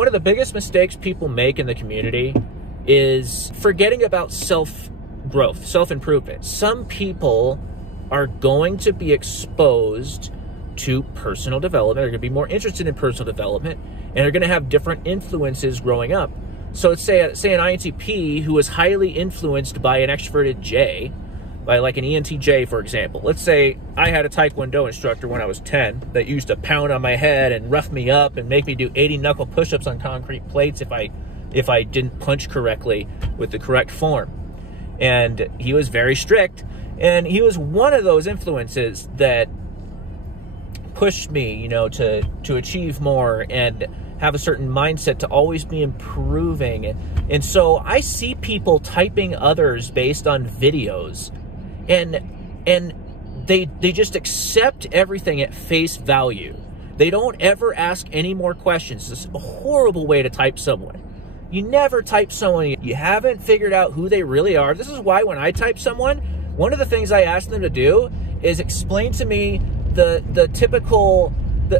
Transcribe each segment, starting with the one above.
one of the biggest mistakes people make in the community is forgetting about self-growth, self-improvement. Some people are going to be exposed to personal development. They're going to be more interested in personal development, and they're going to have different influences growing up. So let's say an INTP who is highly influenced by an extroverted J, by like an ENTJ, for example. Let's say I had a Taekwondo instructor when I was 10 that used to pound on my head and rough me up and make me do 80 knuckle push-ups on concrete plates if I didn't punch correctly with the correct form. And he was very strict, and he was one of those influences that pushed me, you know, to achieve more and have a certain mindset to always be improving. And so I see people typing others based on videos, and they just accept everything at face value. They don't ever ask any more questions. This is a horrible way to type someone. You never type someone you haven't figured out who they really are. This is why when I type someone, one of the things I ask them to do is explain to me the typical,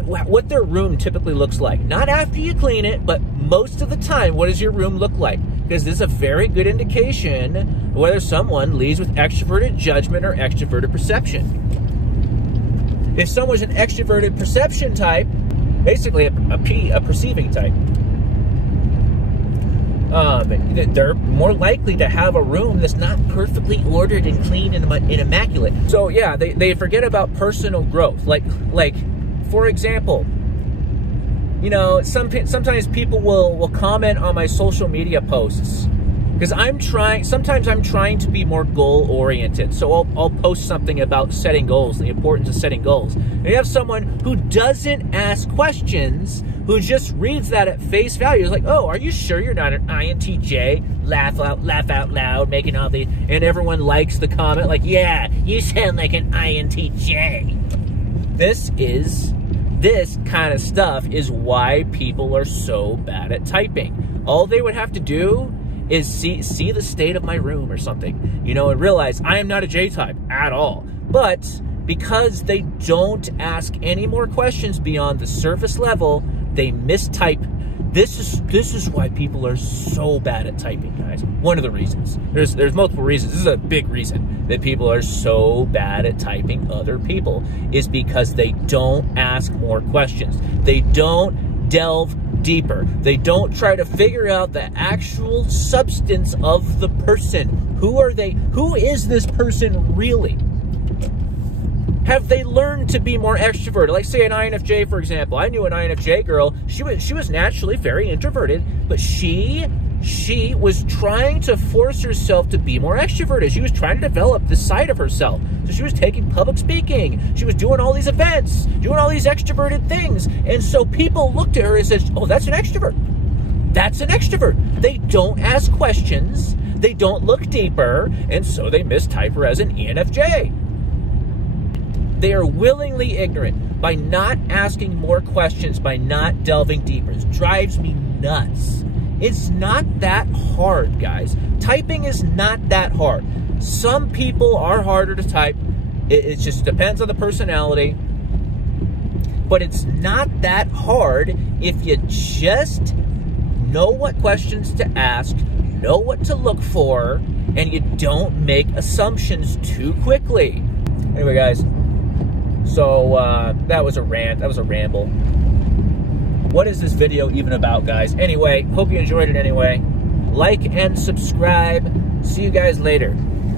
what their room typically looks like. Not after you clean it, but most of the time, what does your room look like? Because this is a very good indication whether someone leads with extroverted judgment or extroverted perception. If someone's an extroverted perception type, basically a perceiving type, they're more likely to have a room that's not perfectly ordered and clean and immaculate. So yeah, they forget about personal growth. Like for example, you know, sometimes people will comment on my social media posts because sometimes I'm trying to be more goal oriented. So I'll post something about setting goals, the importance of setting goals. And you have someone who doesn't ask questions, who just reads that at face value. It's like, oh, are you sure you're not an INTJ? Laugh out loud, making all these, and everyone likes the comment like, yeah, you sound like an INTJ. This kind of stuff is why people are so bad at typing. All they would have to do is see the state of my room or something, you know, and realize I am not a J-type at all. But because they don't ask any more questions beyond the surface level, they mistype. This is why people are so bad at typing, guys. One of the reasons. There's multiple reasons. This is a big reason that people are so bad at typing other people, is because they don't ask more questions. They don't delve deeper. They don't try to figure out the actual substance of the person. Who are they? Who is this person really? Have they learned to be more extroverted? Like say an INFJ, for example. I knew an INFJ girl. She was naturally very introverted, but she was trying to force herself to be more extroverted. She was trying to develop this side of herself. So she was taking public speaking. She was doing all these events, doing all these extroverted things. And so people looked at her and said, oh, that's an extrovert. That's an extrovert. They don't ask questions. They don't look deeper. And so they mistype her as an ENFJ. They are willingly ignorant by not asking more questions, by not delving deeper. It drives me nuts. It's not that hard, guys. Typing is not that hard. Some people are harder to type. It just depends on the personality. But it's not that hard if you just know what questions to ask, know what to look for, and you don't make assumptions too quickly. Anyway, guys. So that was a rant. That was a ramble. What is this video even about, guys? Anyway, hope you enjoyed it anyway. Like and subscribe. See you guys later.